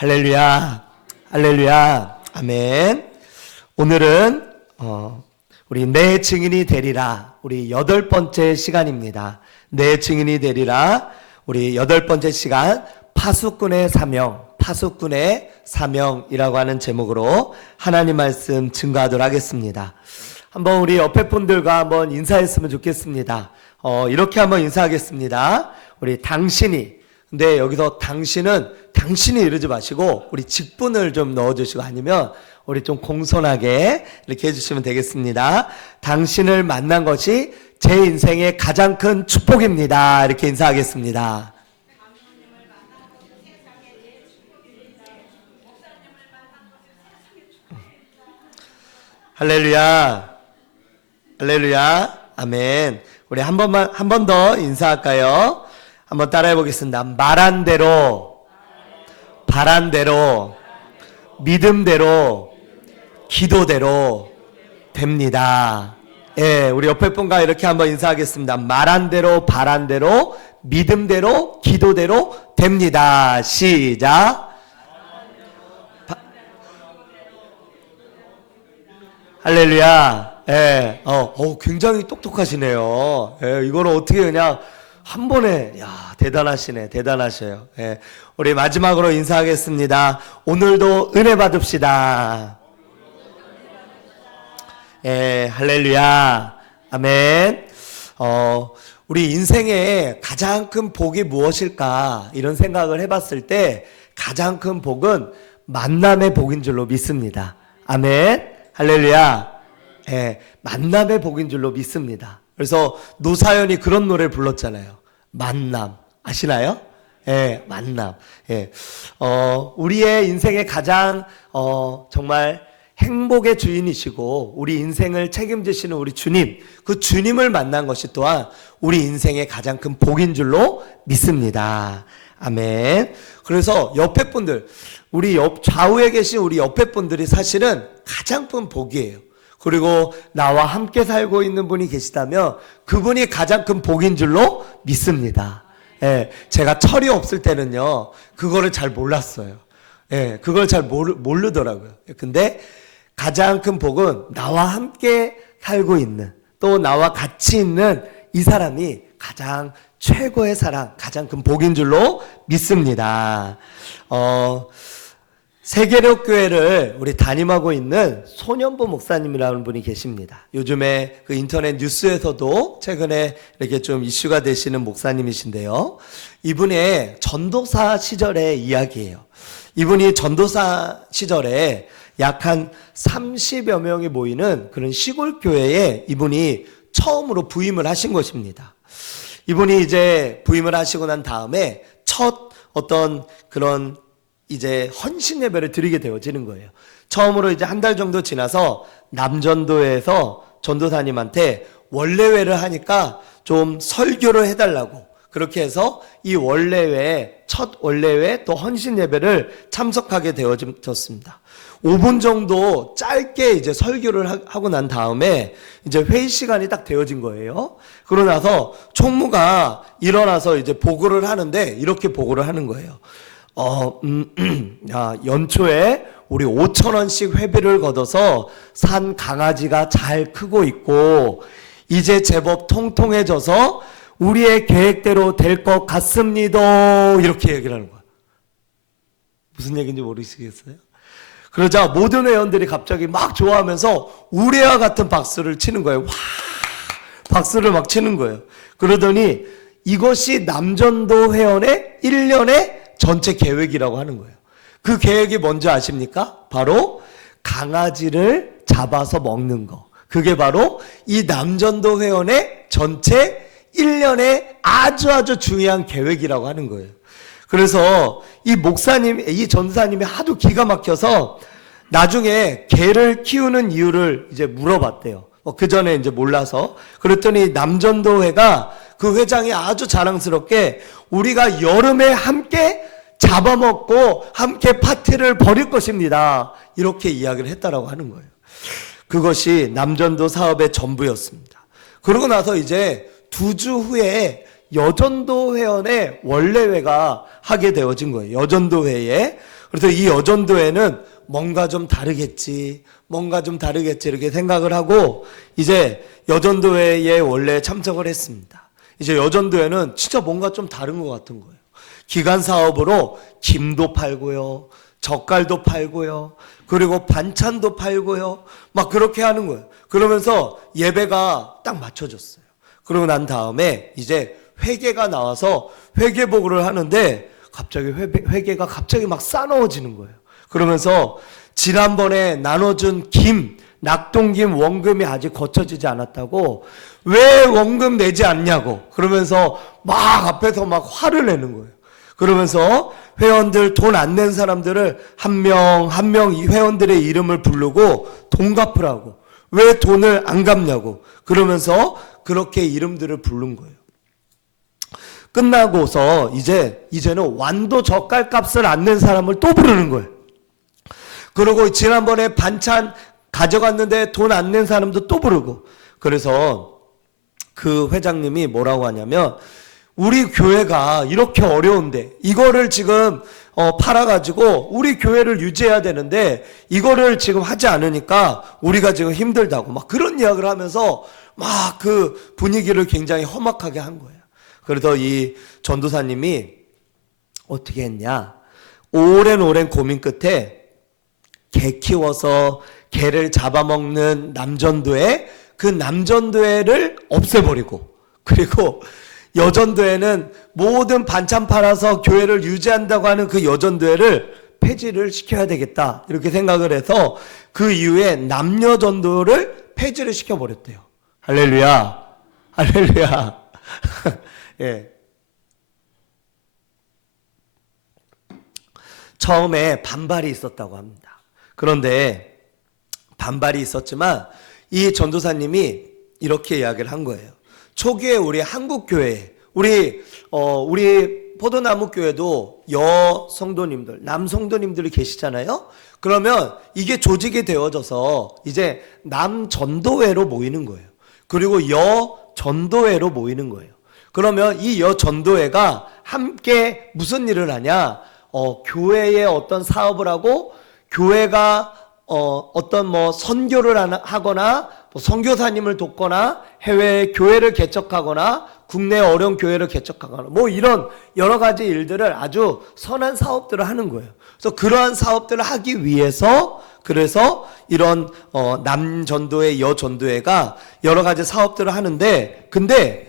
할렐루야, 할렐루야, 아멘. 오늘은 우리 내 증인이 되리라, 우리 8번째 시간입니다. 내 증인이 되리라, 우리 8번째 시간, 파수꾼의 사명, 파수꾼의 사명이라고 하는 제목으로 하나님 말씀 증거하도록 하겠습니다. 한번 우리 옆에 분들과 한번 인사했으면 좋겠습니다. 이렇게 한번 인사하겠습니다. 우리 당신이, 근데 여기서 당신이 이러지 마시고 우리 직분을 좀 넣어주시고, 아니면 우리 좀 공손하게 이렇게 해주시면 되겠습니다. 당신을 만난 것이 제 인생의 가장 큰 축복입니다. 이렇게 인사하겠습니다. 할렐루야, 할렐루야, 아멘. 우리 한 번 더 인사할까요? 한번 따라해 보겠습니다. 말한 대로, 바란 대로, 믿음대로, 기도대로 됩니다. 예, 우리 옆에 분과 이렇게 한번 인사하겠습니다. 말한 대로, 바란 대로, 믿음대로, 기도대로 됩니다. 시작. 할렐루야. 예, 굉장히 똑똑하시네요. 예, 이거를 어떻게 그냥 한 번에, 대단하시네, 대단하셔요. 예, 우리 마지막으로 인사하겠습니다. 오늘도 은혜 받읍시다. 예, 할렐루야, 아멘. 우리 인생의 가장 큰 복이 무엇일까? 이런 생각을 해봤을 때 가장 큰 복은 만남의 복인 줄로 믿습니다. 아멘, 할렐루야. 예, 만남의 복인 줄로 믿습니다. 그래서 노사연이 그런 노래를 불렀잖아요. 만남. 아시나요? 예, 만남. 예. 우리의 인생의 가장, 정말 행복의 주인이시고, 우리 인생을 책임지시는 우리 주님, 그 주님을 만난 것이 또한 우리 인생의 가장 큰 복인 줄로 믿습니다. 아멘. 그래서 옆에 분들, 우리 좌우에 계신 우리 옆에 분들이 사실은 가장 큰 복이에요. 그리고 나와 함께 살고 있는 분이 계시다면 그분이 가장 큰 복인 줄로 믿습니다. 예, 제가 철이 없을 때는요, 그거를 잘 몰랐어요. 예, 그걸 잘 모르더라고요. 근데 가장 큰 복은 나와 함께 살고 있는, 또 나와 같이 있는 이 사람이 가장 최고의 사랑, 가장 큰 복인 줄로 믿습니다. 세계력교회를 우리 담임하고 있는 손현보 목사님이라는 분이 계십니다. 요즘에 그 인터넷 뉴스에서도 최근에 이렇게 좀 이슈가 되시는 목사님이신데요. 이분의 전도사 시절의 이야기예요. 이분이 전도사 시절에 약 한 30여 명이 모이는 그런 시골 교회에 이분이 처음으로 부임을 하신 것입니다. 이분이 이제 부임을 하시고 난 다음에 첫 어떤 그런 이제 헌신 예배를 드리게 되어지는 거예요. 처음으로 이제 한 달 정도 지나서 남전도에서 전도사님한테 원래회를 하니까 좀 설교를 해달라고, 그렇게 해서 이 원래회, 첫 원래회 또 헌신 예배를 참석하게 되어졌습니다. 5분 정도 짧게 이제 설교를 하고 난 다음에 이제 회의 시간이 딱 되어진 거예요. 그러고 나서 총무가 일어나서 이제 보고를 하는데 이렇게 보고를 하는 거예요. 연초에 우리 5,000원씩 회비를 걷어서 산 강아지가 잘 크고 있고, 이제 제법 통통해져서 우리의 계획대로 될 것 같습니다. 이렇게 얘기를 하는 거야. 무슨 얘기인지 모르시겠어요? 그러자 모든 회원들이 갑자기 막 좋아하면서 우레와 같은 박수를 치는 거예요. 와! 박수를 막 치는 거예요. 그러더니 이것이 남전도 회원의 1년의 전체 계획이라고 하는 거예요. 그 계획이 뭔지 아십니까? 바로 강아지를 잡아서 먹는 거. 그게 바로 이 남전도 회원의 전체 1년의 아주 중요한 계획이라고 하는 거예요. 그래서 이 목사님, 이 전사님이 하도 기가 막혀서 나중에 개를 키우는 이유를 이제 물어봤대요. 그 전에 이제 몰라서. 그랬더니 남전도회가 그 회장이 아주 자랑스럽게 우리가 여름에 함께 잡아먹고 함께 파티를 벌일 것입니다. 이렇게 이야기를 했다라고 하는 거예요. 그것이 남전도 사업의 전부였습니다. 그러고 나서 이제 2주 후에 여전도 회원의 원래회가 하게 되어진 거예요. 여전도 회에. 그래서 이 여전도회는 뭔가 좀 다르겠지, 뭔가 좀 다르겠지 이렇게 생각을 하고 이제 여전도회에 원래 참석을 했습니다. 이제 여전도회는 진짜 뭔가 좀 다른 것 같은 거예요. 기간 사업으로 김도 팔고요, 젓갈도 팔고요, 그리고 반찬도 팔고요, 막 그렇게 하는 거예요. 그러면서 예배가 딱 맞춰졌어요. 그러고 난 다음에 이제 회개가 나와서 회개복을 하는데 갑자기 회개가 갑자기 막 싸넣어지는 거예요. 그러면서 지난번에 나눠준 김, 낙동김 원금이 아직 거쳐지지 않았다고, 왜 원금 내지 않냐고 그러면서 막 앞에서 막 화를 내는 거예요. 그러면서 회원들, 돈 안 낸 사람들을 한 명 한 명 이 회원들의 이름을 부르고 돈 갚으라고, 왜 돈을 안 갚냐고 그러면서 그렇게 이름들을 부른 거예요. 끝나고서 이제는 완도 젓갈 값을 안 낸 사람을 또 부르는 거예요. 그리고 지난번에 반찬 가져갔는데 돈 안 낸 사람도 또 부르고, 그래서 그 회장님이 뭐라고 하냐면, 우리 교회가 이렇게 어려운데 이거를 지금 팔아가지고 우리 교회를 유지해야 되는데 이거를 지금 하지 않으니까 우리가 지금 힘들다고 막 그런 이야기를 하면서 막 그 분위기를 굉장히 험악하게 한 거예요. 그래서 이 전도사님이 어떻게 했냐, 오랜 고민 끝에 개 키워서 개를 잡아먹는 남전도회, 그 남전도회를 없애버리고, 그리고 여전도회는 모든 반찬 팔아서 교회를 유지한다고 하는 그 여전도회를 폐지를 시켜야 되겠다 이렇게 생각을 해서 그 이후에 남녀전도를 폐지를 시켜버렸대요. 할렐루야, 할렐루야. 예. 처음에 반발이 있었다고 합니다. 그런데 반발이 있었지만 이 전도사님이 이렇게 이야기를 한 거예요. 초기에 우리 한국교회, 우리 포도나무 교회도 여성도님들, 남성도님들이 계시잖아요. 그러면 이게 조직이 되어져서 이제 남전도회로 모이는 거예요. 그리고 여전도회로 모이는 거예요. 그러면 이 여전도회가 함께 무슨 일을 하냐, 교회의 어떤 사업을 하고, 교회가 어떤 뭐 선교를 하거나 선교사님을 돕거나 해외 교회를 개척하거나 국내 어려운 교회를 개척하거나 뭐 이런 여러 가지 일들을, 아주 선한 사업들을 하는 거예요. 그래서 그러한 사업들을 하기 위해서, 그래서 이런 남전도회, 여전도회가 여러 가지 사업들을 하는데, 근데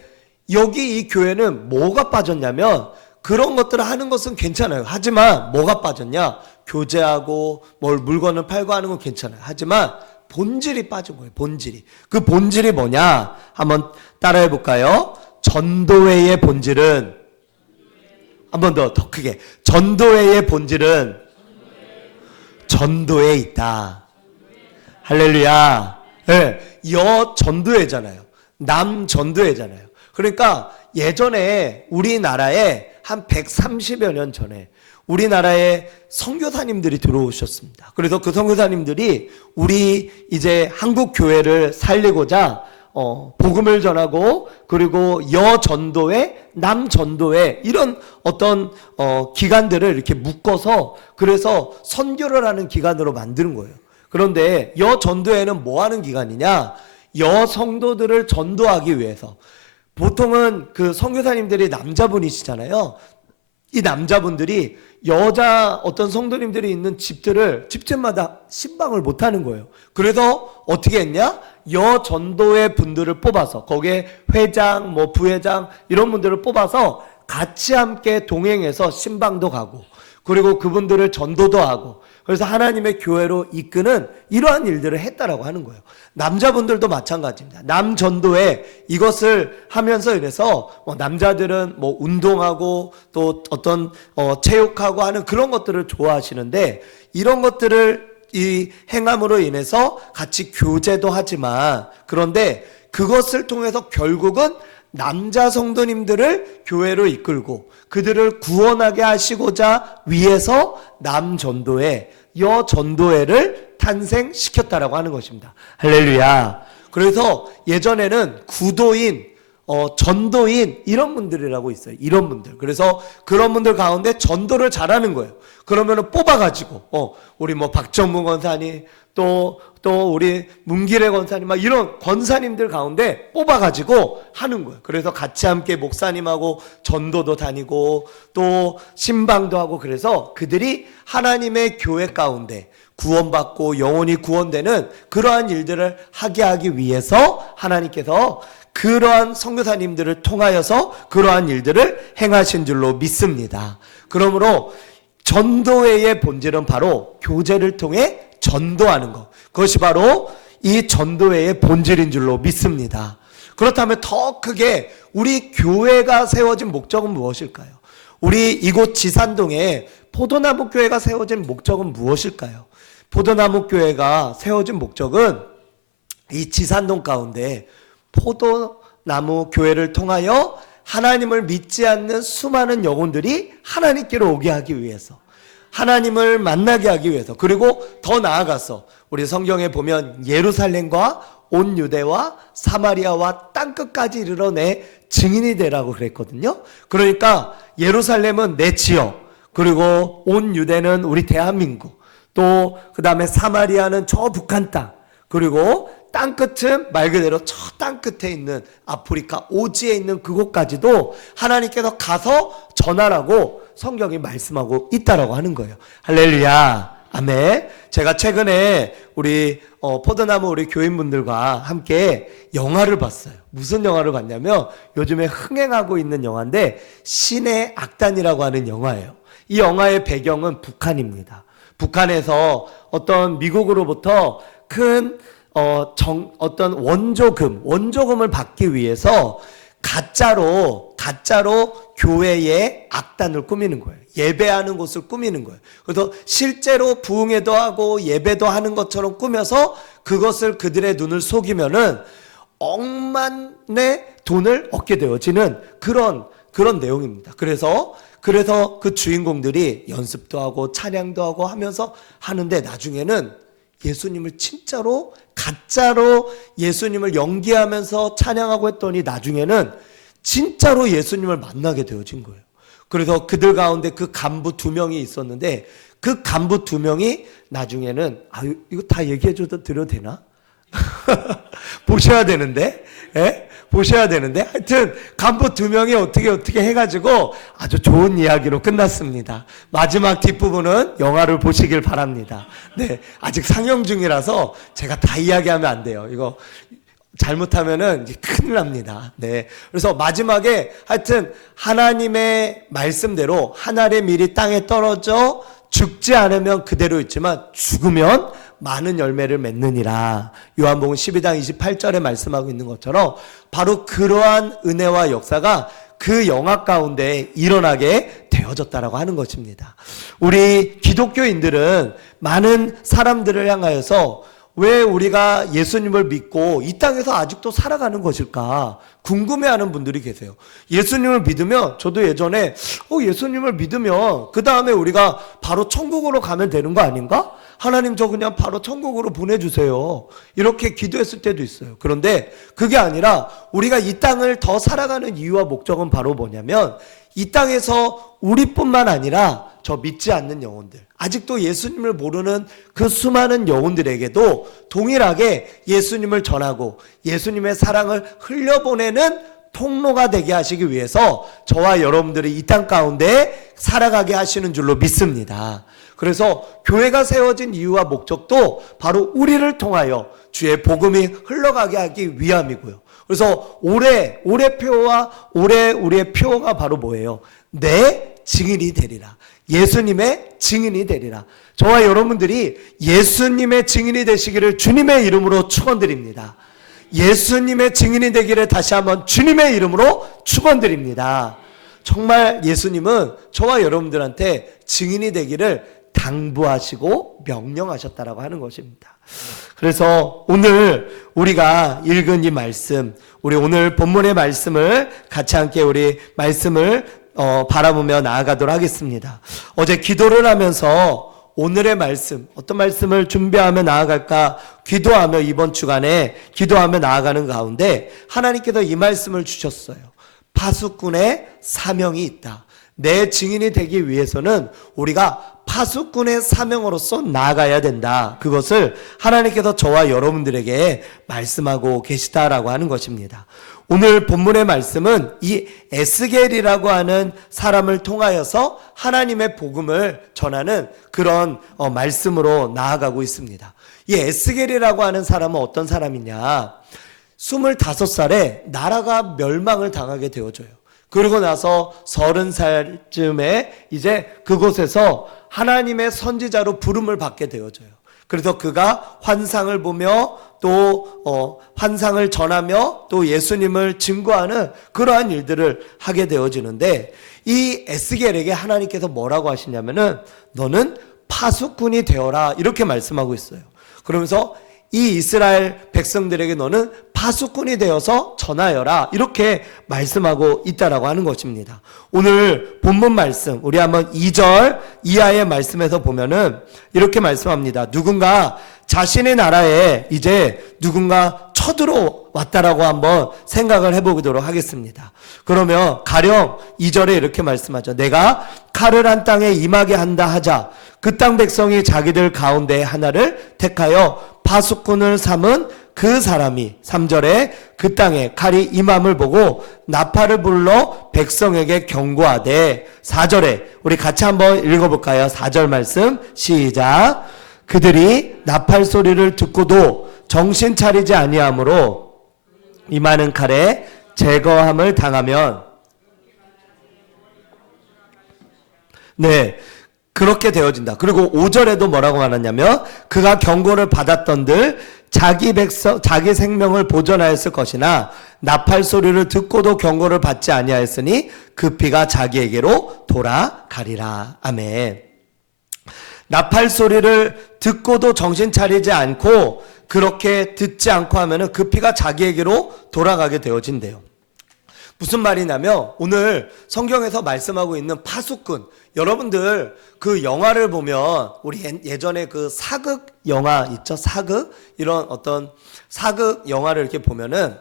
여기 이 교회는 뭐가 빠졌냐면, 그런 것들을 하는 것은 괜찮아요. 하지만 뭐가 빠졌냐, 교제하고 뭘 물건을 팔고 하는 건 괜찮아요. 하지만 본질이 빠진 거예요. 본질이. 그 본질이 뭐냐, 한번 따라해 볼까요? 전도회의 본질은, 한 번 더 크게, 전도회의 본질은 전도에 있다. 할렐루야. 네, 여전도회잖아요. 남전도회잖아요. 그러니까 예전에 우리나라에 한 130여 년 전에 우리나라에 선교사님들이 들어오셨습니다. 그래서 그 선교사님들이 우리 이제 한국 교회를 살리고자 복음을 전하고, 그리고 여전도회, 남전도회 이런 어떤 기관들을 이렇게 묶어서, 그래서 선교를 하는 기관으로 만드는 거예요. 그런데 여전도회는 뭐 하는 기관이냐, 여성도들을 전도하기 위해서. 보통은 그 선교사님들이 남자분이시잖아요. 이 남자분들이 여자 어떤 성도님들이 있는 집들마다 신방을 못 하는 거예요. 그래서 어떻게 했냐? 여전도회 분들을 뽑아서, 거기에 회장, 뭐 부회장 이런 분들을 뽑아서 같이 함께 동행해서 신방도 가고, 그리고 그분들을 전도도 하고, 그래서 하나님의 교회로 이끄는 이러한 일들을 했다라고 하는 거예요. 남자분들도 마찬가지입니다. 남전도회 이것을 하면서, 이래서 남자들은 뭐 운동하고 또 어떤 체육하고 하는 그런 것들을 좋아하시는데, 이런 것들을 이 행함으로 인해서 같이 교제도 하지만, 그런데 그것을 통해서 결국은 남자 성도님들을 교회로 이끌고 그들을 구원하게 하시고자 위해서 남전도회, 여전도회를 탄생시켰다라고 하는 것입니다. 할렐루야. 그래서 예전에는 구도인 전도인 이런 분들이라고 있어요. 이런 분들. 그래서 그런 분들 가운데 전도를 잘하는 거예요. 그러면은 뽑아가지고 우리 뭐 박정무 권사님 또 우리 문기래 권사님 막 이런 권사님들 가운데 뽑아가지고 하는 거예요. 그래서 같이 함께 목사님하고 전도도 다니고 또 신방도 하고 그래서 그들이 하나님의 교회 가운데 구원받고 영혼이 구원되는 그러한 일들을 하기 위해서 하나님께서 그러한 선교사님들을 통하여서 그러한 일들을 행하신 줄로 믿습니다. 그러므로 전도회의 본질은 바로 교제를 통해 전도하는 것. 그것이 바로 이 전도회의 본질인 줄로 믿습니다. 그렇다면 더 크게 우리 교회가 세워진 목적은 무엇일까요? 우리 이곳 지산동에 포도나무 교회가 세워진 목적은 무엇일까요? 포도나무 교회가 세워진 목적은 이 지산동 가운데 포도나무 교회를 통하여 하나님을 믿지 않는 수많은 영혼들이 하나님께로 오게 하기 위해서, 하나님을 만나게 하기 위해서, 그리고 더 나아가서 우리 성경에 보면 예루살렘과 온 유대와 사마리아와 땅끝까지 이르러 내 증인이 되라고 그랬거든요. 그러니까 예루살렘은 내 지역, 그리고 온 유대는 우리 대한민국, 또 그 다음에 사마리아는 저 북한 땅, 그리고 땅끝은 말 그대로 저 땅끝에 있는 아프리카 오지에 있는 그곳까지도 하나님께서 가서 전하라고 성경이 말씀하고 있다라고 하는 거예요. 할렐루야, 아멘. 제가 최근에 우리 포도나무 우리 교인분들과 함께 영화를 봤어요. 무슨 영화를 봤냐면 요즘에 흥행하고 있는 영화인데 신의 악단이라고 하는 영화예요. 이 영화의 배경은 북한입니다. 북한에서 어떤 미국으로부터 큰 어떤 원조금을 받기 위해서 가짜로 교회의 악단을 꾸미는 거예요. 예배하는 곳을 꾸미는 거예요. 그래서 실제로 부흥회도 하고 예배도 하는 것처럼 꾸며서 그것을 그들의 눈을 속이면은 억만의 돈을 얻게 되어지는 그런 내용입니다. 그래서 그 주인공들이 연습도 하고 찬양도 하고 하면서 하는데 나중에는 예수님을 진짜로 가짜로 예수님을 연기하면서 찬양하고 했더니 나중에는 진짜로 예수님을 만나게 되어진 거예요. 그래서 그들 가운데 그 간부 2명이 있었는데 그 간부 2명이 나중에는 이거 다 얘기해줘도 드려도 되나? 보셔야 되는데, 예? 보셔야 되는데 하여튼 간부 2명이 어떻게 해가지고 아주 좋은 이야기로 끝났습니다. 마지막 뒷부분은 영화를 보시길 바랍니다. 네, 아직 상영 중이라서 제가 다 이야기하면 안 돼요. 이거 잘못하면은 이제 큰일 납니다. 네, 그래서 마지막에 하여튼 하나님의 말씀대로 하늘의 밀이 땅에 떨어져 죽지 않으면 그대로 있지만 죽으면 많은 열매를 맺느니라. 요한복음 12장 28절에 말씀하고 있는 것처럼 바로 그러한 은혜와 역사가 그 영화 가운데 일어나게 되어졌다라고 하는 것입니다. 우리 기독교인들은 많은 사람들을 향하여서 왜 우리가 예수님을 믿고 이 땅에서 아직도 살아가는 것일까 궁금해하는 분들이 계세요. 예수님을 믿으면, 저도 예전에 예수님을 믿으면 그 다음에 우리가 바로 천국으로 가면 되는 거 아닌가? 하나님 저 그냥 바로 천국으로 보내주세요. 이렇게 기도했을 때도 있어요. 그런데 그게 아니라 우리가 이 땅을 더 살아가는 이유와 목적은 바로 뭐냐면 이 땅에서 우리뿐만 아니라 저 믿지 않는 영혼들, 아직도 예수님을 모르는 그 수많은 영혼들에게도 동일하게 예수님을 전하고 예수님의 사랑을 흘려보내는 통로가 되게 하시기 위해서 저와 여러분들이 이 땅 가운데 살아가게 하시는 줄로 믿습니다. 그래서 교회가 세워진 이유와 목적도 바로 우리를 통하여 주의 복음이 흘러가게 하기 위함이고요. 그래서 올해 표와 올해 우리의 표가 바로 뭐예요? 내 증인이 되리라. 예수님의 증인이 되리라. 저와 여러분들이 예수님의 증인이 되시기를 주님의 이름으로 축원드립니다. 예수님의 증인이 되기를 다시 한번 주님의 이름으로 축원드립니다. 정말 예수님은 저와 여러분들한테 증인이 되기를 당부하시고 명령하셨다라고 하는 것입니다. 그래서 오늘 우리가 읽은 이 말씀, 우리 오늘 본문의 말씀을 같이 함께 우리 말씀을 바라보며 나아가도록 하겠습니다. 어제 기도를 하면서 오늘의 말씀, 어떤 말씀을 준비하며 나아갈까 기도하며 이번 주간에 기도하며 나아가는 가운데 하나님께서 이 말씀을 주셨어요. 파수꾼의 사명이 있다. 내 증인이 되기 위해서는 우리가 파수꾼의 사명으로서 나아가야 된다. 그것을 하나님께서 저와 여러분들에게 말씀하고 계시다라고 하는 것입니다. 오늘 본문의 말씀은 이 에스겔이라고 하는 사람을 통하여서 하나님의 복음을 전하는 그런 말씀으로 나아가고 있습니다. 이 에스겔이라고 하는 사람은 어떤 사람이냐? 25살에 나라가 멸망을 당하게 되어져요. 그러고 나서 30살쯤에 이제 그곳에서 하나님의 선지자로 부름을 받게 되어져요. 그래서 그가 환상을 보며 또 환상을 전하며 또 예수님을 증거하는 그러한 일들을 하게 되어지는데, 이 에스겔에게 하나님께서 뭐라고 하시냐면은 너는 파수꾼이 되어라 이렇게 말씀하고 있어요. 그러면서 이 이스라엘 백성들에게 너는 파수꾼이 되어서 전하여라 이렇게 말씀하고 있다라고 하는 것입니다. 오늘 본문 말씀 우리 한번 2절 이하의 말씀에서 보면은 이렇게 말씀합니다. 누군가 자신의 나라에 이제 누군가 쳐들어왔다라고 한번 생각을 해보도록 하겠습니다. 그러면 가령 2절에 이렇게 말씀하죠. 내가 칼을 한 땅에 임하게 한다 하자 그 땅 백성이 자기들 가운데 하나를 택하여 파수꾼을 삼은 그 사람이 3절에 그 땅에 칼이 임함을 보고 나팔을 불러 백성에게 경고하되, 4절에 우리 같이 한번 읽어볼까요? 4절 말씀 시작. 그들이 나팔 소리를 듣고도 정신 차리지 아니하므로 임하는 칼에 제거함을 당하면, 네, 그렇게 되어진다. 그리고 5절에도 뭐라고 말하냐면 그가 경고를 받았던들 자기 생명을 보존하였을 것이나 나팔 소리를 듣고도 경고를 받지 아니하였으니 그 피가 자기에게로 돌아가리라. 아멘. 나팔 소리를 듣고도 정신 차리지 않고 그렇게 듣지 않고 하면은 그 피가 자기에게로 돌아가게 되어진대요. 무슨 말이냐면 오늘 성경에서 말씀하고 있는 파수꾼, 여러분들 그 영화를 보면 우리 예전에 그 사극 영화 있죠? 사극? 이런 어떤 사극 영화를 이렇게 보면은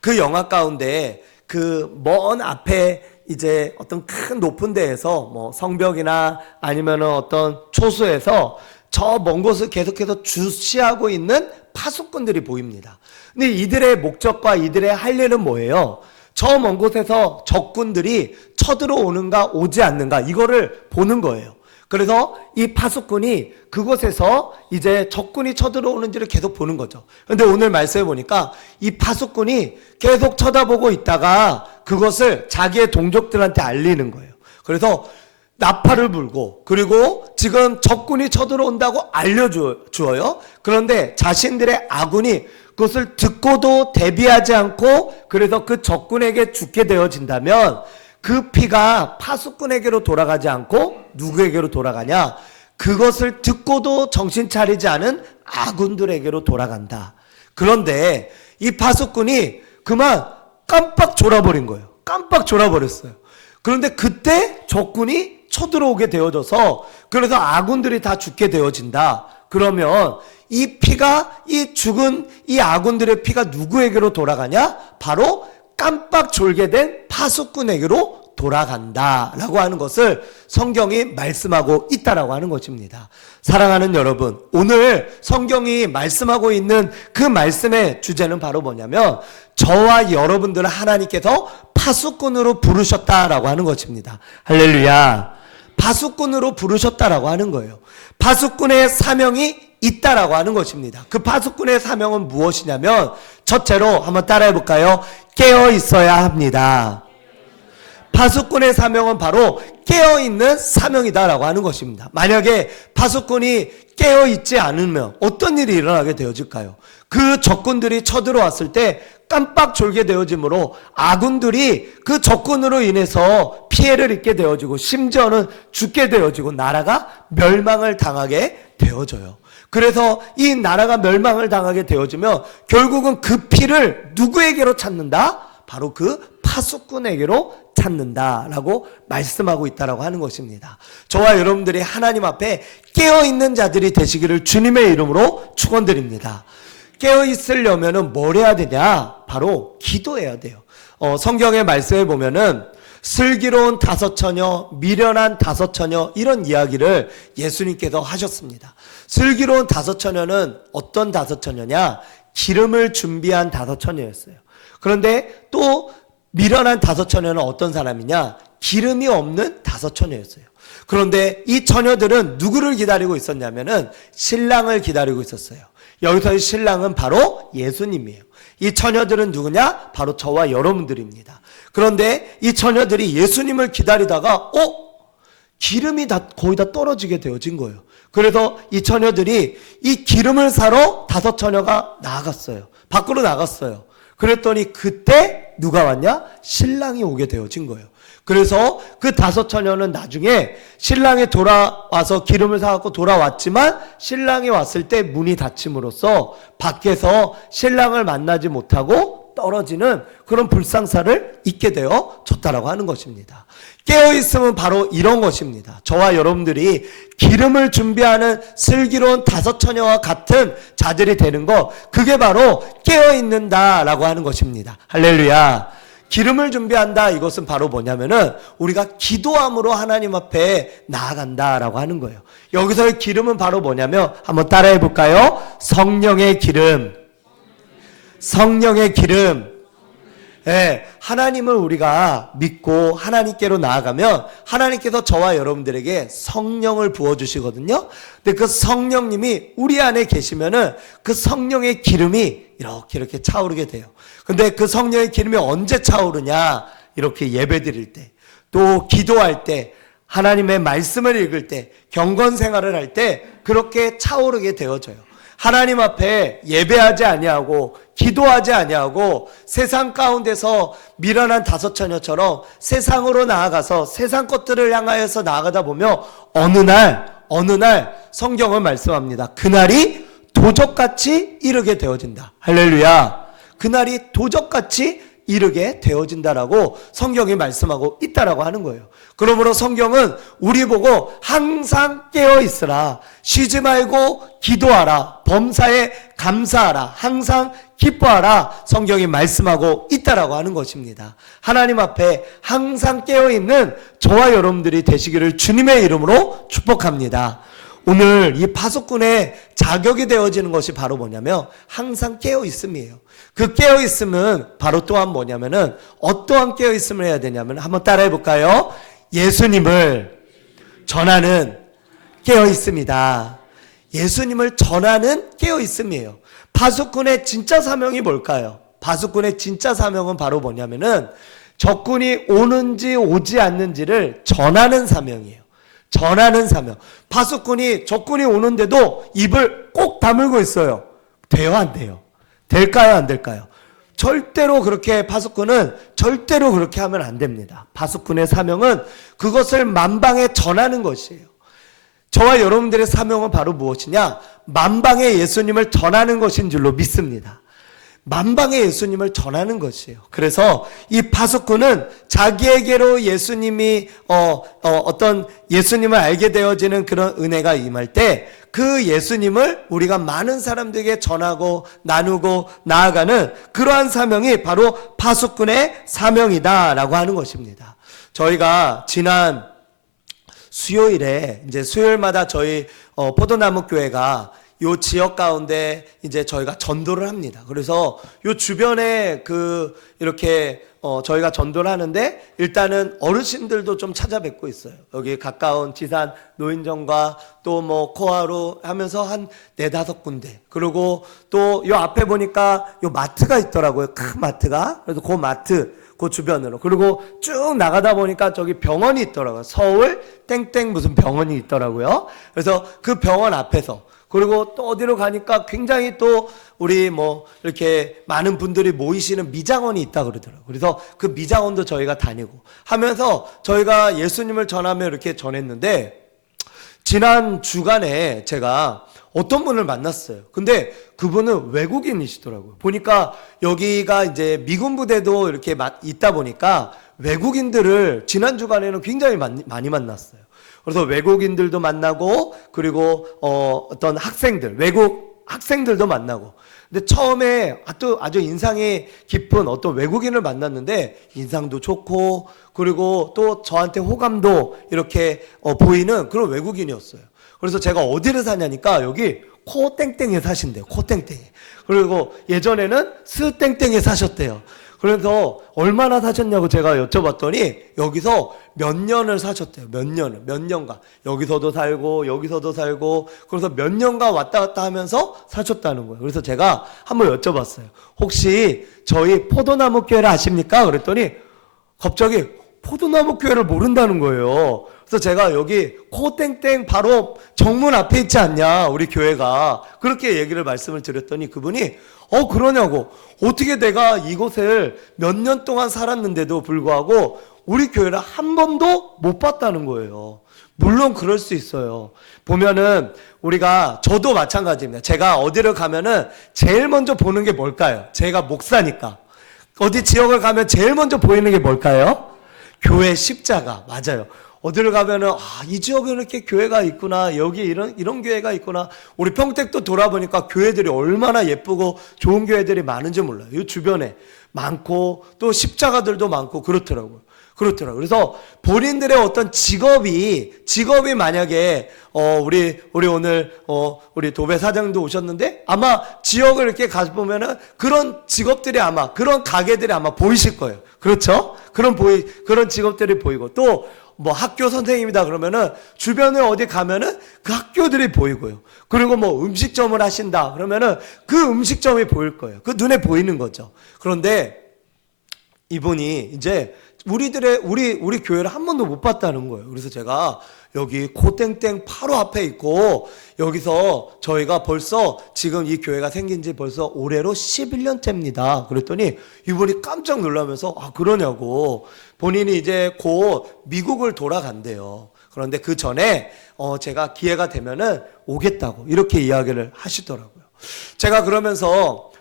그 영화 가운데 그 먼 앞에 이제 어떤 큰 높은 데에서 뭐 성벽이나 아니면은 어떤 초소에서 저 먼 곳을 계속해서 주시하고 있는 파수꾼들이 보입니다. 근데 이들의 목적과 이들의 할 일은 뭐예요? 저 먼 곳에서 적군들이 쳐들어오는가 오지 않는가 이거를 보는 거예요. 그래서 이 파수꾼이 그곳에서 이제 적군이 쳐들어오는지를 계속 보는 거죠. 그런데 오늘 말씀해 보니까 이 파수꾼이 계속 쳐다보고 있다가 그것을 자기의 동족들한테 알리는 거예요. 그래서 나팔을 불고 그리고 지금 적군이 쳐들어온다고 알려주어요. 그런데 자신들의 아군이 그것을 듣고도 대비하지 않고 그래서 그 적군에게 죽게 되어진다면 그 피가 파수꾼에게로 돌아가지 않고 누구에게로 돌아가냐? 그것을 듣고도 정신 차리지 않은 아군들에게로 돌아간다. 그런데 이 파수꾼이 그만 깜빡 졸아버린 거예요. 깜빡 졸아버렸어요. 그런데 그때 적군이 쳐들어오게 되어져서 그래서 아군들이 다 죽게 되어진다. 그러면 이 피가, 이 죽은 이 아군들의 피가 누구에게로 돌아가냐? 바로 깜빡 졸게 된 파수꾼에게로 돌아간다라고 하는 것을 성경이 말씀하고 있다라고 하는 것입니다. 사랑하는 여러분, 오늘 성경이 말씀하고 있는 그 말씀의 주제는 바로 뭐냐면 저와 여러분들을 하나님께서 파수꾼으로 부르셨다라고 하는 것입니다. 할렐루야. 파수꾼으로 부르셨다라고 하는 거예요. 파수꾼의 사명이 있다라고 하는 것입니다. 그 파수꾼의 사명은 무엇이냐면 첫째로 한번 따라해 볼까요? 깨어 있어야 합니다. 파수꾼의 사명은 바로 깨어있는 사명이다라고 하는 것입니다. 만약에 파수꾼이 깨어있지 않으면 어떤 일이 일어나게 되어질까요? 그 적군들이 쳐들어왔을 때 깜빡 졸게 되어지므로 아군들이 그 적군으로 인해서 피해를 입게 되어지고 심지어는 죽게 되어지고 나라가 멸망을 당하게 되어져요. 그래서 이 나라가 멸망을 당하게 되어지면 결국은 그 피를 누구에게로 찾는다? 바로 그 파수꾼에게로 찾는다라고 말씀하고 있다라고 하는 것입니다. 저와 여러분들이 하나님 앞에 깨어있는 자들이 되시기를 주님의 이름으로 축원드립니다. 깨어있으려면 뭘 해야 되냐? 바로 기도해야 돼요. 성경의 말씀에 보면은 슬기로운 다섯 처녀, 미련한 다섯 처녀, 이런 이야기를 예수님께서 하셨습니다. 슬기로운 다섯 처녀는 어떤 다섯 처녀냐? 기름을 준비한 다섯 처녀였어요. 그런데 또 미련한 다섯 처녀는 어떤 사람이냐? 기름이 없는 다섯 처녀였어요. 그런데 이 처녀들은 누구를 기다리고 있었냐면은 신랑을 기다리고 있었어요. 여기서의 신랑은 바로 예수님이에요. 이 처녀들은 누구냐? 바로 저와 여러분들입니다. 그런데 이 처녀들이 예수님을 기다리다가 기름이 거의 다 떨어지게 되어진 거예요. 그래서 이 처녀들이 이 기름을 사러 다섯 처녀가 나갔어요. 밖으로 나갔어요. 그랬더니 그때 누가 왔냐? 신랑이 오게 되어진 거예요. 그래서 그 다섯 처녀는 나중에 신랑이 돌아와서 기름을 사갖고 돌아왔지만 신랑이 왔을 때 문이 닫힘으로써 밖에서 신랑을 만나지 못하고 떨어지는 그런 불상사를 잊게 되어졌다라고 하는 것입니다. 깨어있음은 바로 이런 것입니다. 저와 여러분들이 기름을 준비하는 슬기로운 다섯 처녀와 같은 자들이 되는 것, 그게 바로 깨어있는다라고 하는 것입니다. 할렐루야. 기름을 준비한다, 이것은 바로 뭐냐면은 우리가 기도함으로 하나님 앞에 나아간다라고 하는 거예요. 여기서의 기름은 바로 뭐냐면 한번 따라해 볼까요? 성령의 기름. 성령의 기름. 예, 하나님을 우리가 믿고 하나님께로 나아가면 하나님께서 저와 여러분들에게 성령을 부어주시거든요. 근데 그 성령님이 우리 안에 계시면은 그 성령의 기름이 이렇게 차오르게 돼요. 근데 그 성령의 기름이 언제 차오르냐? 이렇게 예배 드릴 때, 또 기도할 때, 하나님의 말씀을 읽을 때, 경건 생활을 할 때 그렇게 차오르게 되어져요. 하나님 앞에 예배하지 아니하고 기도하지 아니하고 세상 가운데서 미련한 다섯 처녀처럼 세상으로 나아가서 세상 것들을 향하여서 나아가다 보면 어느 날 성경은 말씀합니다. 그날이 도적같이 이르게 되어진다. 할렐루야. 그날이 도적같이 이르게 되어진다라고 성경이 말씀하고 있다라고 하는 거예요. 그러므로 성경은 우리 보고 항상 깨어 있으라, 쉬지 말고 기도하라, 범사에 감사하라, 항상 기뻐하라, 성경이 말씀하고 있다라고 하는 것입니다. 하나님 앞에 항상 깨어 있는 저와 여러분들이 되시기를 주님의 이름으로 축복합니다. 오늘 이 파수꾼의 자격이 되어지는 것이 바로 뭐냐면 항상 깨어 있음이에요. 그 깨어 있음은 바로 또한 뭐냐면은 어떠한 깨어 있음을 해야 되냐면 한번 따라해 볼까요? 예수님을 전하는 깨어 있습니다. 예수님을 전하는 깨어 있음이에요. 파수꾼의 진짜 사명이 뭘까요? 파수꾼의 진짜 사명은 바로 뭐냐면은 적군이 오는지 오지 않는지를 전하는 사명이에요. 전하는 사명. 파수꾼이 적군이 오는데도 입을 꼭 다물고 있어요. 돼요, 안 돼요? 될까요, 안 될까요? 절대로 그렇게 파수꾼은 절대로 그렇게 하면 안 됩니다. 파수꾼의 사명은 그것을 만방에 전하는 것이에요. 저와 여러분들의 사명은 바로 무엇이냐? 만방에 예수님을 전하는 것인 줄로 믿습니다. 만방에 예수님을 전하는 것이에요. 그래서 이 파수꾼은 자기에게로 예수님이 어떤 예수님을 알게 되어지는 그런 은혜가 임할 때 그 예수님을 우리가 많은 사람들에게 전하고 나누고 나아가는 그러한 사명이 바로 파수꾼의 사명이다라고 하는 것입니다. 저희가 지난 수요일에 이제 수요일마다 저희 포도나무 교회가 요 지역 가운데 이제 저희가 전도를 합니다. 그래서 요 주변에 이렇게 저희가 전도를 하는데 일단은 어르신들도 좀 찾아뵙고 있어요. 여기 가까운 지산 노인정과 또 뭐 코아로 하면서 한 4-5군데. 그리고 또 요 앞에 보니까 요 마트가 있더라고요. 큰 마트가. 그래서 그 마트 그 주변으로. 그리고 쭉 나가다 보니까 저기 병원이 있더라고요. 서울 땡땡 무슨 병원이 있더라고요. 그래서 그 병원 앞에서, 그리고 또 어디로 가니까 굉장히 또 우리 뭐 이렇게 많은 분들이 모이시는 미장원이 있다 그러더라고요. 그래서 그 미장원도 저희가 다니고 하면서 저희가 예수님을 전하며 이렇게 전했는데, 지난 주간에 제가 어떤 분을 만났어요. 근데 그분은 외국인이시더라고요. 보니까 여기가 이제 미군 부대도 이렇게 있다 보니까 외국인들을 지난 주간에는 굉장히 많이 만났어요. 그래서 외국인들도 만나고, 그리고 어떤 학생들, 외국 학생들도 만나고. 근데 처음에 아주 인상이 깊은 어떤 외국인을 만났는데 인상도 좋고, 그리고 또 저한테 호감도 이렇게 보이는 그런 외국인이었어요. 그래서 제가 어디를 사냐니까 여기 코땡땡에 사신대요. 코땡땡에. 그리고 예전에는 스땡땡에 사셨대요. 그래서 얼마나 사셨냐고 제가 여쭤봤더니 여기서 몇 년을 사셨대요. 몇 년간. 여기서도 살고 여기서도 살고, 그래서 몇 년간 왔다 갔다 하면서 사셨다는 거예요. 그래서 제가 한번 여쭤봤어요. 혹시 저희 포도나무 교회를 아십니까? 그랬더니 갑자기 포도나무 교회를 모른다는 거예요. 그래서 제가 여기 코땡땡 바로 정문 앞에 있지 않냐, 우리 교회가. 그렇게 얘기를 말씀을 드렸더니 그분이 그러냐고. 어떻게 내가 이곳을 몇 년 동안 살았는데도 불구하고 우리 교회를 한 번도 못 봤다는 거예요. 물론 그럴 수 있어요. 보면은 저도 마찬가지입니다. 제가 어디를 가면은 제일 먼저 보는 게 뭘까요? 제가 목사니까. 어디 지역을 가면 제일 먼저 보이는 게 뭘까요? 교회 십자가. 맞아요. 어디를 가면은 이 지역에 이렇게 교회가 있구나, 여기 이런 교회가 있구나. 우리 평택도 돌아보니까 교회들이 얼마나 예쁘고 좋은 교회들이 많은지 몰라요. 이 주변에 많고 또 십자가들도 많고 그렇더라고요. 그래서 본인들의 어떤 직업이 만약에 우리 오늘 우리 도배 사장님도 오셨는데 아마 지역을 이렇게 가서 보면은 그런 직업들이 아마, 그런 가게들이 아마 보이실 거예요. 그렇죠? 그런 직업들이 보이고, 또 뭐 학교 선생님이다 그러면은 주변에 어디 가면은 그 학교들이 보이고요. 그리고 뭐 음식점을 하신다 그러면은 그 음식점이 보일 거예요. 그 눈에 보이는 거죠. 그런데 이분이 이제 우리 교회를 한 번도 못 봤다는 거예요. 그래서 제가 여기 코땡땡 바로 앞에 있고, 여기서 저희가 벌써 지금 이 교회가 생긴 지 벌써 올해로 11년째입니다. 그랬더니 이분이 깜짝 놀라면서 그러냐고. 본인이 이제 곧 미국을 돌아간대요. 그런데 그 전에 제가 기회가 되면은 오겠다고 이렇게 이야기를 하시더라고요. 제가 그러면서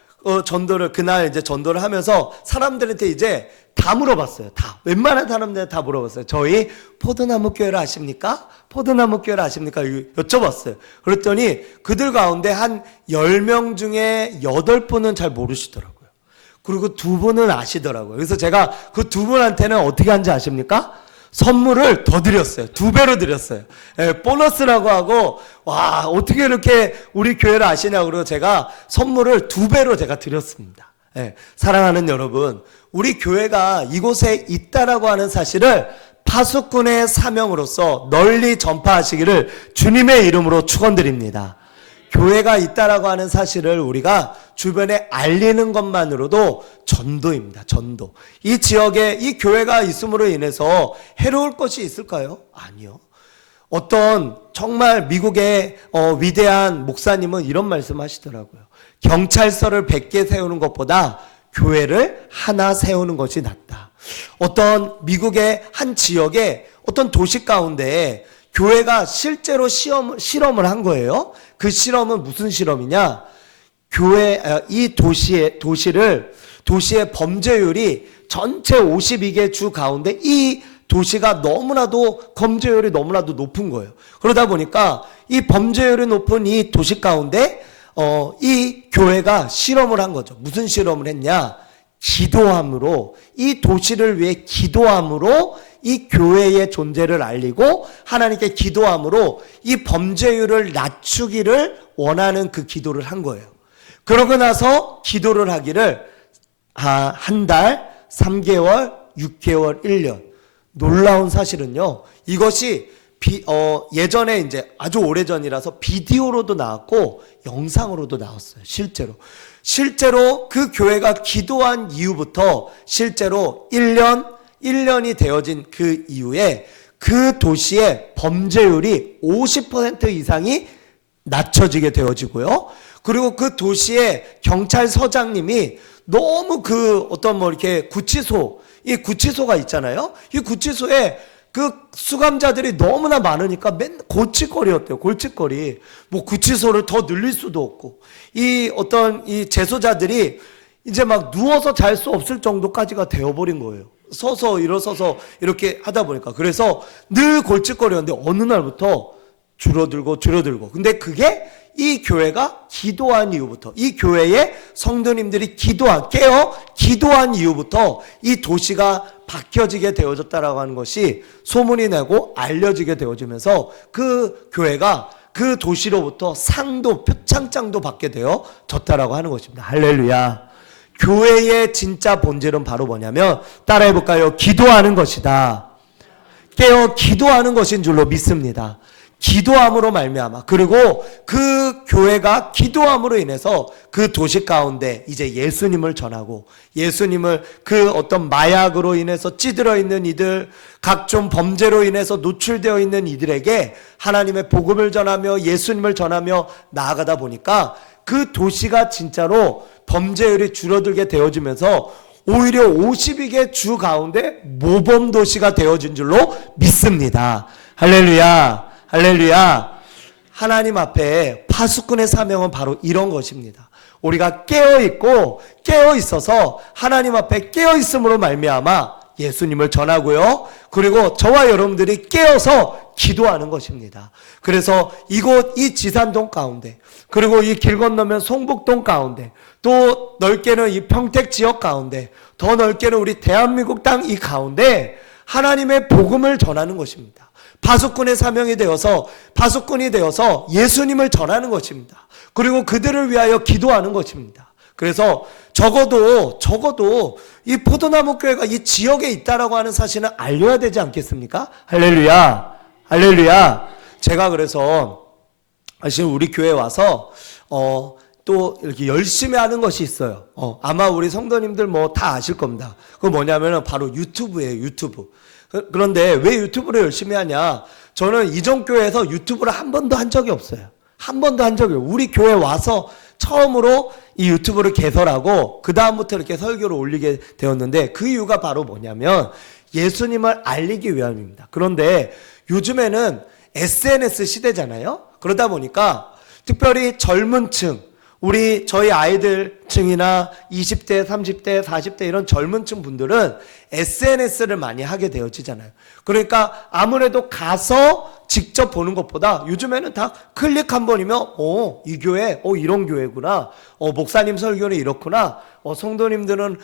그날 이제 전도를 하면서 사람들한테 이제 다 물어봤어요. 웬만한 사람들한테 다 물어봤어요. 저희 포도나무 교회를 아십니까? 포도나무 교회를 아십니까? 여쭤봤어요. 그랬더니 그들 가운데 한 10명 중에 8분은 잘 모르시더라고요. 그리고 2분은 아시더라고요. 그래서 제가 그 2분한테는 어떻게 한지 아십니까? 선물을 더 드렸어요. 2배로 드렸어요. 보너스라고 하고, 와, 어떻게 이렇게 우리 교회를 아시냐고. 그러고 제가 선물을 2배로 제가 드렸습니다. 사랑하는 여러분, 우리 교회가 이곳에 있다라고 하는 사실을 파수꾼의 사명으로서 널리 전파하시기를 주님의 이름으로 축원드립니다. 교회가 있다라고 하는 사실을 우리가 주변에 알리는 것만으로도 전도입니다. 전도. 이 지역에 이 교회가 있음으로 인해서 해로울 것이 있을까요? 아니요. 어떤 정말 미국의 위대한 목사님은 이런 말씀 하시더라고요. 경찰서를 100개 세우는 것보다 교회를 하나 세우는 것이 낫다. 어떤 미국의 한 지역의 어떤 도시 가운데 교회가 실제로 실험을 한 거예요. 그 실험은 무슨 실험이냐? 이 도시의 범죄율이 전체 52개 주 가운데 이 도시가 범죄율이 너무나도 높은 거예요. 그러다 보니까 이 범죄율이 높은 이 도시 가운데 이 교회가 실험을 한 거죠. 무슨 실험을 했냐? 기도함으로, 이 도시를 위해 기도함으로 이 교회의 존재를 알리고 하나님께 기도함으로 이 범죄율을 낮추기를 원하는 그 기도를 한 거예요. 그러고 나서 기도를 하기를 한 달, 3개월, 6개월, 1년. 놀라운 사실은요, 이것이 예전에 이제 아주 오래전이라서 비디오로도 나왔고 영상으로도 나왔어요. 실제로 그 교회가 기도한 이후부터 실제로 1년이 되어진 그 이후에 그 도시의 범죄율이 50% 이상이 낮춰지게 되어지고요. 그리고 그 도시의 경찰서장님이 너무 이렇게 이 구치소가 있잖아요. 이 구치소에 그 수감자들이 너무나 많으니까 맨날 골칫거리였대요. 골칫거리. 뭐 구치소를 더 늘릴 수도 없고, 이 어떤 이 재소자들이 이제 막 누워서 잘 수 없을 정도까지가 되어버린 거예요. 서서 일어서서 이렇게 하다 보니까. 그래서 늘 골칫거리였는데 어느 날부터 줄어들고. 근데 그게 이 교회가 기도한 이후부터, 이 교회의 성도님들이 깨어 기도한 이후부터 이 도시가 바뀌어지게 되어졌다라고 하는 것이 소문이 나고 알려지게 되어지면서 그 교회가 그 도시로부터 상도, 표창장도 받게 되어졌다라고 하는 것입니다. 할렐루야. 교회의 진짜 본질은 바로 뭐냐면, 따라해볼까요? 기도하는 것이다. 깨어 기도하는 것인 줄로 믿습니다. 기도함으로 말미암아, 그리고 그 교회가 기도함으로 인해서 그 도시 가운데 이제 예수님을 전하고, 예수님을 그 어떤 마약으로 인해서 찌들어 있는 이들, 각종 범죄로 인해서 노출되어 있는 이들에게 하나님의 복음을 전하며 예수님을 전하며 나아가다 보니까 그 도시가 진짜로 범죄율이 줄어들게 되어지면서 오히려 52개 주 가운데 모범 도시가 되어진 줄로 믿습니다. 할렐루야. 할렐루야. 하나님 앞에 파수꾼의 사명은 바로 이런 것입니다. 우리가 깨어있고 깨어있어서 하나님 앞에 깨어있음으로 말미암아 예수님을 전하고요, 그리고 저와 여러분들이 깨어서 기도하는 것입니다. 그래서 이곳 이 지산동 가운데, 그리고 이 길 건너면 송북동 가운데, 또 넓게는 이 평택 지역 가운데, 더 넓게는 우리 대한민국 땅 이 가운데 하나님의 복음을 전하는 것입니다. 파수꾼의 사명이 되어서, 파수꾼이 되어서 예수님을 전하는 것입니다. 그리고 그들을 위하여 기도하는 것입니다. 그래서 적어도 이 포도나무 교회가 이 지역에 있다라고 하는 사실은 알려야 되지 않겠습니까? 할렐루야. 할렐루야. 제가 그래서 사실 우리 교회에 와서 또 이렇게 열심히 하는 것이 있어요. 아마 우리 성도님들 뭐 다 아실 겁니다. 그거 뭐냐면은 바로 유튜브예요. 유튜브. 그런데 왜 유튜브를 열심히 하냐? 저는 이전 교회에서 유튜브를 한 번도 한 적이 없어요. 한 번도 한 적이 없어요. 우리 교회 와서 처음으로 이 유튜브를 개설하고 그 다음부터 이렇게 설교를 올리게 되었는데, 그 이유가 바로 뭐냐면 예수님을 알리기 위함입니다. 그런데 요즘에는 SNS 시대잖아요. 그러다 보니까 특별히 젊은 층, 저희 아이들 층이나 20대, 30대, 40대 이런 젊은 층 분들은 SNS를 많이 하게 되어지잖아요. 그러니까 아무래도 가서 직접 보는 것보다 요즘에는 다 클릭 한 번이면 이 교회 이런 교회구나, 목사님 설교는 이렇구나, 성도님들은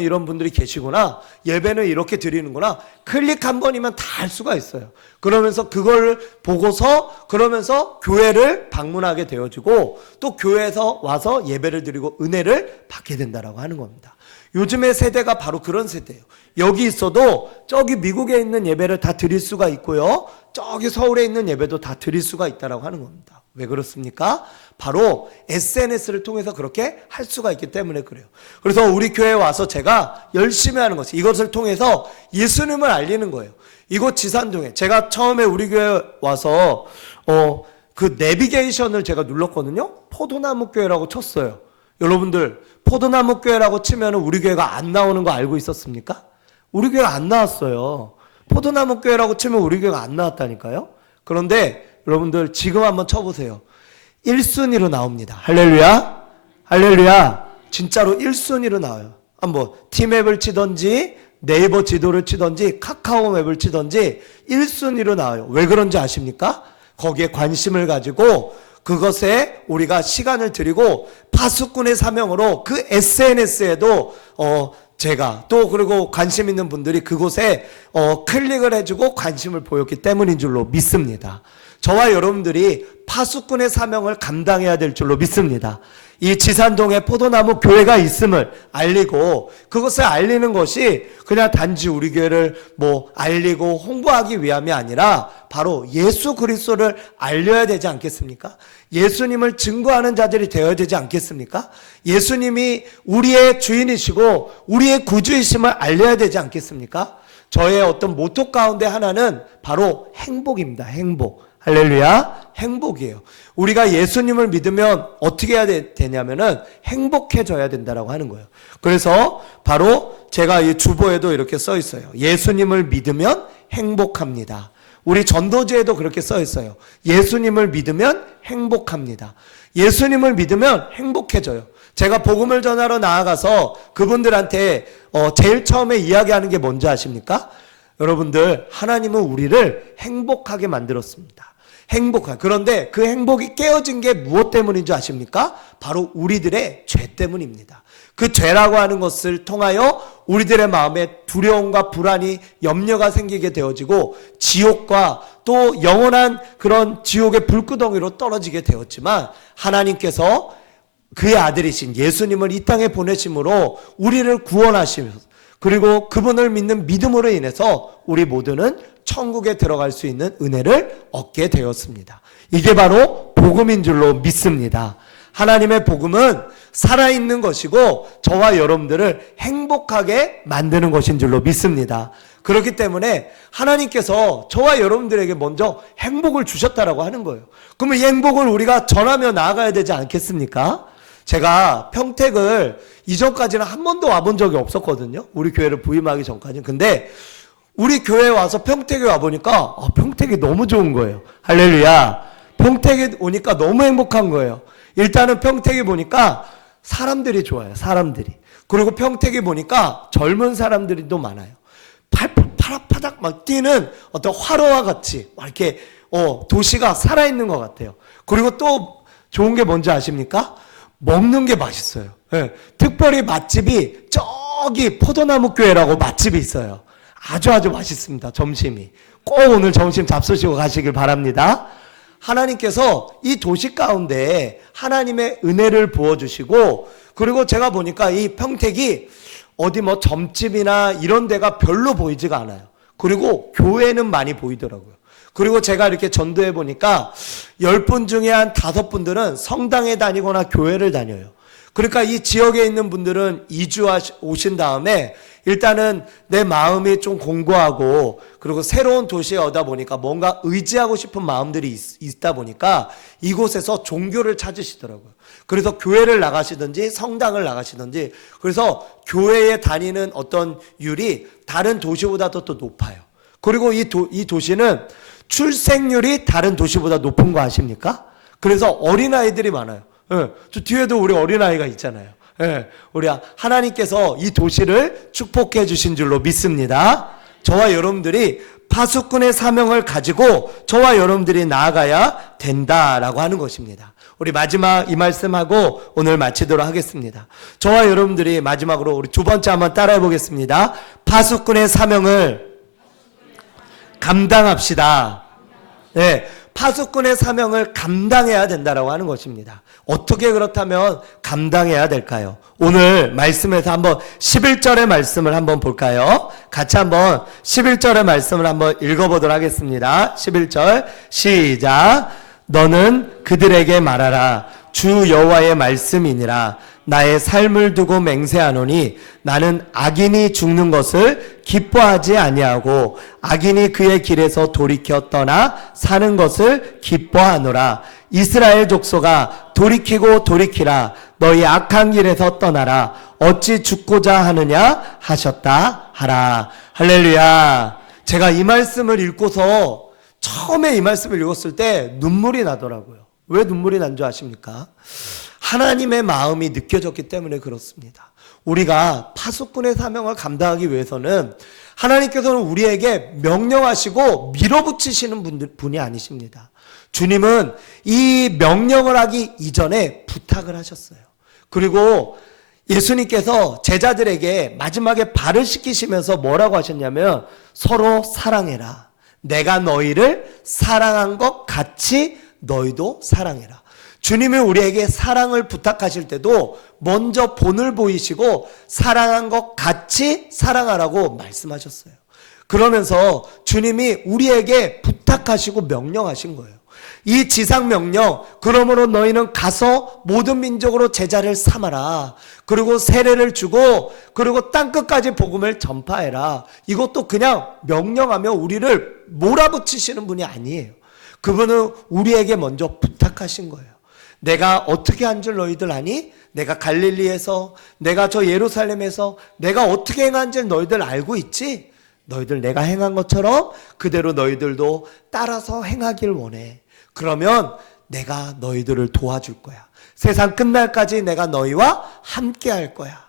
이런 분들이 계시구나, 예배는 이렇게 드리는구나, 클릭 한 번이면 다 알 수가 있어요. 그러면서 그걸 보고서 그러면서 교회를 방문하게 되어지고 또 교회에서 와서 예배를 드리고 은혜를 받게 된다라고 하는 겁니다. 요즘의 세대가 바로 그런 세대예요. 여기 있어도 저기 미국에 있는 예배를 다 드릴 수가 있고요, 저기 서울에 있는 예배도 다 드릴 수가 있다라고 하는 겁니다. 왜 그렇습니까? 바로 SNS를 통해서 그렇게 할 수가 있기 때문에 그래요. 그래서 우리 교회에 와서 제가 열심히 하는 것이 이것을 통해서 예수님을 알리는 거예요. 이곳 지산동에 제가 처음에 우리 교회에 와서 그 내비게이션을 제가 눌렀거든요. 포도나무 교회라고 쳤어요. 여러분들 포도나무 교회라고 치면 우리 교회가 안 나오는 거 알고 있었습니까? 우리 교회가 안 나왔어요. 포도나무 교회라고 치면 우리 교회가 안 나왔다니까요. 그런데 여러분들 지금 한번 쳐보세요. 1순위로 나옵니다. 할렐루야. 할렐루야. 진짜로 1순위로 나와요. 한번 티맵을 치던지 네이버 지도를 치던지 카카오 맵을 치던지 1순위로 나와요. 왜 그런지 아십니까? 거기에 관심을 가지고 그것에 우리가 시간을 들이고 파수꾼의 사명으로 그 SNS에도 제가 또 그리고 관심 있는 분들이 그곳에 클릭을 해주고 관심을 보였기 때문인 줄로 믿습니다. 저와 여러분들이 파수꾼의 사명을 감당해야 될 줄로 믿습니다. 이 지산동에 포도나무 교회가 있음을 알리고 그것을 알리는 것이 그냥 단지 우리 교회를 알리고 홍보하기 위함이 아니라 바로 예수 그리스도를 알려야 되지 않겠습니까? 예수님을 증거하는 자들이 되어야 되지 않겠습니까? 예수님이 우리의 주인이시고 우리의 구주이심을 알려야 되지 않겠습니까? 저의 어떤 모토 가운데 하나는 바로 행복입니다. 행복. 할렐루야. 행복이에요. 우리가 예수님을 믿으면 어떻게 해야 되냐면은 행복해져야 된다라고 하는 거예요. 그래서 바로 제가 이 주보에도 이렇게 써 있어요. 예수님을 믿으면 행복합니다. 우리 전도지에도 그렇게 써 있어요. 예수님을 믿으면 행복합니다. 예수님을 믿으면 행복해져요. 제가 복음을 전하러 나아가서 그분들한테 제일 처음에 이야기하는 게 뭔지 아십니까? 여러분들, 하나님은 우리를 행복하게 만들었습니다. 행복한. 그런데 그 행복이 깨어진 게 무엇 때문인 줄 아십니까? 바로 우리들의 죄 때문입니다. 그 죄라고 하는 것을 통하여 우리들의 마음에 두려움과 불안이, 염려가 생기게 되어지고 지옥과 또 영원한 그런 지옥의 불구덩이로 떨어지게 되었지만, 하나님께서 그의 아들이신 예수님을 이 땅에 보내심으로 우리를 구원하시면서, 그리고 그분을 믿는 믿음으로 인해서 우리 모두는 천국에 들어갈 수 있는 은혜를 얻게 되었습니다. 이게 바로 복음인 줄로 믿습니다. 하나님의 복음은 살아있는 것이고 저와 여러분들을 행복하게 만드는 것인 줄로 믿습니다. 그렇기 때문에 하나님께서 저와 여러분들에게 먼저 행복을 주셨다라고 하는 거예요. 그러면 이 행복을 우리가 전하며 나아가야 되지 않겠습니까? 제가 평택을 이전까지는 한 번도 와본 적이 없었거든요. 우리 교회를 부임하기 전까지는. 근데 우리 교회에 와서 평택에 와보니까 평택이 너무 좋은 거예요. 할렐루야. 평택에 오니까 너무 행복한 거예요. 일단은 평택에 보니까 사람들이 좋아요. 사람들이. 그리고 평택에 보니까 젊은 사람들이 또 많아요. 파닥파닥 막 뛰는 어떤 화로와 같이 막 이렇게 도시가 살아있는 것 같아요. 그리고 또 좋은 게 뭔지 아십니까? 먹는 게 맛있어요. 네. 특별히 맛집이 저기 포도나무 교회라고 맛집이 있어요. 아주 맛있습니다. 점심이. 꼭 오늘 점심 잡수시고 가시길 바랍니다. 하나님께서 이 도시 가운데 하나님의 은혜를 부어주시고, 그리고 제가 보니까 이 평택이 어디 뭐 점집이나 이런 데가 별로 보이지가 않아요. 그리고 교회는 많이 보이더라고요. 그리고 제가 이렇게 전도해 보니까 10분 중에 한 5분들은 성당에 다니거나 교회를 다녀요. 그러니까 이 지역에 있는 분들은 이주 오신 다음에 일단은 내 마음이 좀 공고하고, 그리고 새로운 도시에 오다 보니까 뭔가 의지하고 싶은 마음들이 있다 보니까 이곳에서 종교를 찾으시더라고요. 그래서 교회를 나가시든지 성당을 나가시든지, 그래서 교회에 다니는 어떤 율이 다른 도시보다도 또 높아요. 그리고 이 도시는 출생률이 다른 도시보다 높은 거 아십니까? 그래서 어린아이들이 많아요. 저 뒤에도 우리 어린아이가 있잖아요. 우리 하나님께서 이 도시를 축복해 주신 줄로 믿습니다. 저와 여러분들이 파수꾼의 사명을 가지고 저와 여러분들이 나아가야 된다라고 하는 것입니다. 우리 마지막 이 말씀하고 오늘 마치도록 하겠습니다. 저와 여러분들이 마지막으로 우리 두 번째 한번 따라해 보겠습니다. 파수꾼의 사명을 감당합시다. 네, 파수꾼의 사명을 감당해야 된다라고 하는 것입니다. 어떻게 그렇다면 감당해야 될까요? 오늘 말씀에서 한번 11절의 말씀을 한번 볼까요? 같이 한번 11절의 말씀을 한번 읽어보도록 하겠습니다. 11절 시작. 너는 그들에게 말하라. 주 여호와의 말씀이니라. 나의 삶을 두고 맹세하노니 나는 악인이 죽는 것을 기뻐하지 아니하고 악인이 그의 길에서 돌이켜 떠나 사는 것을 기뻐하노라. 이스라엘 족속아 돌이키고 돌이키라. 너희 악한 길에서 떠나라. 어찌 죽고자 하느냐 하셨다 하라. 할렐루야. 제가 이 말씀을 읽고서 처음에 이 말씀을 읽었을 때 눈물이 나더라고요. 왜 눈물이 난 줄 아십니까? 하나님의 마음이 느껴졌기 때문에 그렇습니다. 우리가 파수꾼의 사명을 감당하기 위해서는 하나님께서는 우리에게 명령하시고 밀어붙이시는 분이 아니십니다. 주님은 이 명령을 하기 이전에 부탁을 하셨어요. 그리고 예수님께서 제자들에게 마지막에 발을 씻기시면서 뭐라고 하셨냐면 서로 사랑해라. 내가 너희를 사랑한 것 같이 너희도 사랑해라. 주님이 우리에게 사랑을 부탁하실 때도 먼저 본을 보이시고 사랑한 것 같이 사랑하라고 말씀하셨어요. 그러면서 주님이 우리에게 부탁하시고 명령하신 거예요. 이 지상명령, 그러므로 너희는 가서 모든 민족으로 제자를 삼아라. 그리고 세례를 주고 그리고 땅끝까지 복음을 전파해라. 이것도 그냥 명령하며 우리를 몰아붙이시는 분이 아니에요. 그분은 우리에게 먼저 부탁하신 거예요. 내가 어떻게 한 줄 너희들 아니? 내가 갈릴리에서, 내가 저 예루살렘에서 내가 어떻게 행한 줄 너희들 알고 있지? 너희들 내가 행한 것처럼 그대로 너희들도 따라서 행하길 원해. 그러면 내가 너희들을 도와줄 거야. 세상 끝날까지 내가 너희와 함께 할 거야.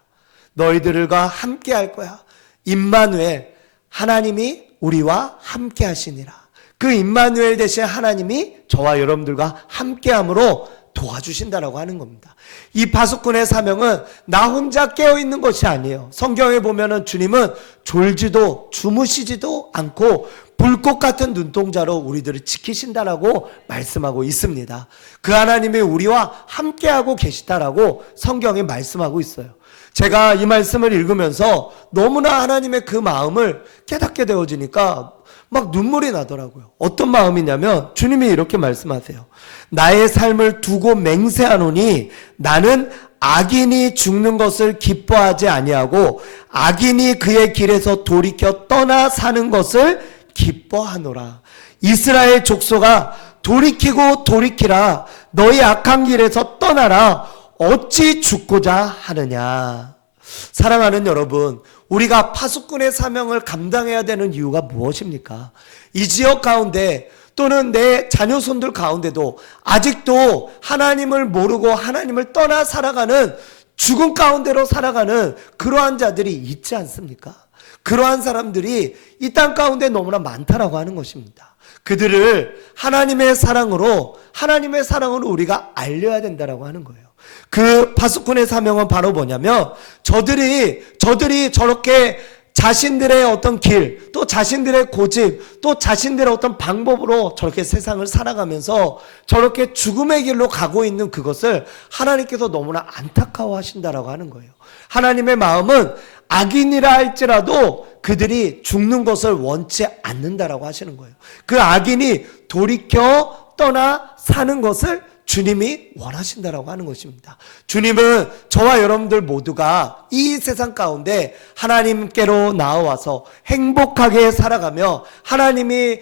너희들과 함께 할 거야. 임마누엘, 하나님이 우리와 함께 하시니라. 그 임마누엘 대신 하나님이 저와 여러분들과 함께함으로 도와주신다라고 하는 겁니다. 이 파수꾼의 사명은 나 혼자 깨어있는 것이 아니에요. 성경에 보면은 주님은 졸지도 주무시지도 않고 불꽃 같은 눈동자로 우리들을 지키신다라고 말씀하고 있습니다. 그 하나님이 우리와 함께하고 계시다라고 성경에 말씀하고 있어요. 제가 이 말씀을 읽으면서 너무나 하나님의 그 마음을 깨닫게 되어지니까 막 눈물이 나더라고요. 어떤 마음이냐면 주님이 이렇게 말씀하세요. 나의 삶을 두고 맹세하노니 나는 악인이 죽는 것을 기뻐하지 아니하고 악인이 그의 길에서 돌이켜 떠나 사는 것을 기뻐하노라. 이스라엘 족속아 돌이키고 돌이키라. 너희 악한 길에서 떠나라. 어찌 죽고자 하느냐. 사랑하는 여러분, 우리가 파수꾼의 사명을 감당해야 되는 이유가 무엇입니까? 이 지역 가운데 또는 내 자녀손들 가운데도 아직도 하나님을 모르고 하나님을 떠나 살아가는, 죽음 가운데로 살아가는 그러한 자들이 있지 않습니까? 그러한 사람들이 이 땅 가운데 너무나 많다라고 하는 것입니다. 그들을 하나님의 사랑으로 우리가 알려야 된다라고 하는 거예요. 그 파수꾼의 사명은 바로 뭐냐면 저들이 저렇게 자신들의 어떤 길, 또 자신들의 고집, 또 자신들의 어떤 방법으로 저렇게 세상을 살아가면서 저렇게 죽음의 길로 가고 있는 그것을 하나님께서 너무나 안타까워하신다라고 하는 거예요. 하나님의 마음은 악인이라 할지라도 그들이 죽는 것을 원치 않는다라고 하시는 거예요. 그 악인이 돌이켜 떠나 사는 것을 주님이 원하신다라고 하는 것입니다. 주님은 저와 여러분들 모두가 이 세상 가운데 하나님께로 나와서 행복하게 살아가며 하나님이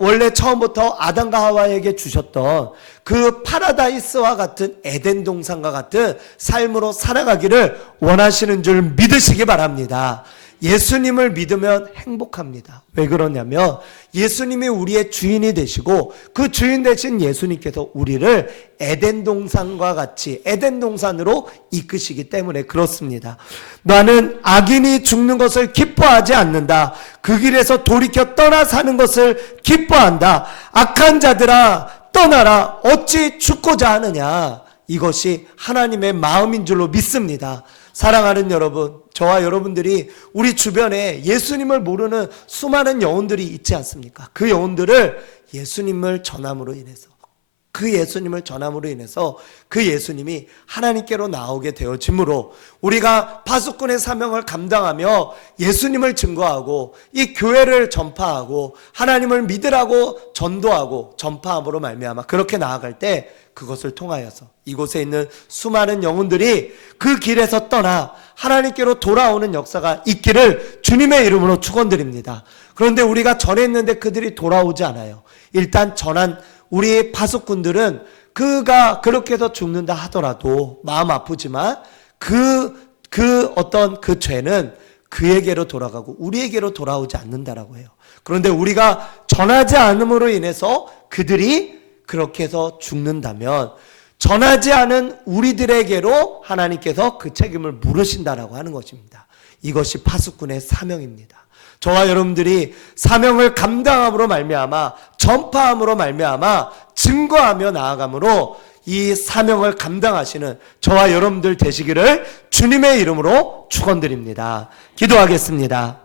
원래 처음부터 아담과 하와에게 주셨던 그 파라다이스와 같은 에덴 동산과 같은 삶으로 살아가기를 원하시는 줄 믿으시기 바랍니다. 예수님을 믿으면 행복합니다. 왜 그러냐면 예수님이 우리의 주인이 되시고 그 주인 되신 예수님께서 우리를 에덴 동산과 같이 에덴 동산으로 이끄시기 때문에 그렇습니다. 나는 악인이 죽는 것을 기뻐하지 않는다. 그 길에서 돌이켜 떠나 사는 것을 기뻐한다. 악한 자들아 떠나라. 어찌 죽고자 하느냐. 이것이 하나님의 마음인 줄로 믿습니다. 사랑하는 여러분, 저와 여러분들이 우리 주변에 예수님을 모르는 수많은 영혼들이 있지 않습니까? 그 영혼들을 예수님을 전함으로 인해서 그 예수님이 하나님께로 나오게 되어짐으로 우리가 파수꾼의 사명을 감당하며 예수님을 증거하고 이 교회를 전파하고 하나님을 믿으라고 전도하고 전파함으로 말미암아 그렇게 나아갈 때 그것을 통하여서 이곳에 있는 수많은 영혼들이 그 길에서 떠나 하나님께로 돌아오는 역사가 있기를 주님의 이름으로 축원드립니다. 그런데 우리가 전했는데 그들이 돌아오지 않아요. 일단 전한 우리의 파수꾼들은 그가 그렇게 해서 죽는다 하더라도 마음 아프지만 그 어떤 그 죄는 그에게로 돌아가고 우리에게로 돌아오지 않는다라고 해요. 그런데 우리가 전하지 않음으로 인해서 그들이 그렇게 해서 죽는다면 전하지 않은 우리들에게로 하나님께서 그 책임을 물으신다라고 하는 것입니다. 이것이 파수꾼의 사명입니다. 저와 여러분들이 사명을 감당함으로 말미암아 전파함으로 말미암아 증거하며 나아감으로 이 사명을 감당하시는 저와 여러분들 되시기를 주님의 이름으로 축원드립니다. 기도하겠습니다.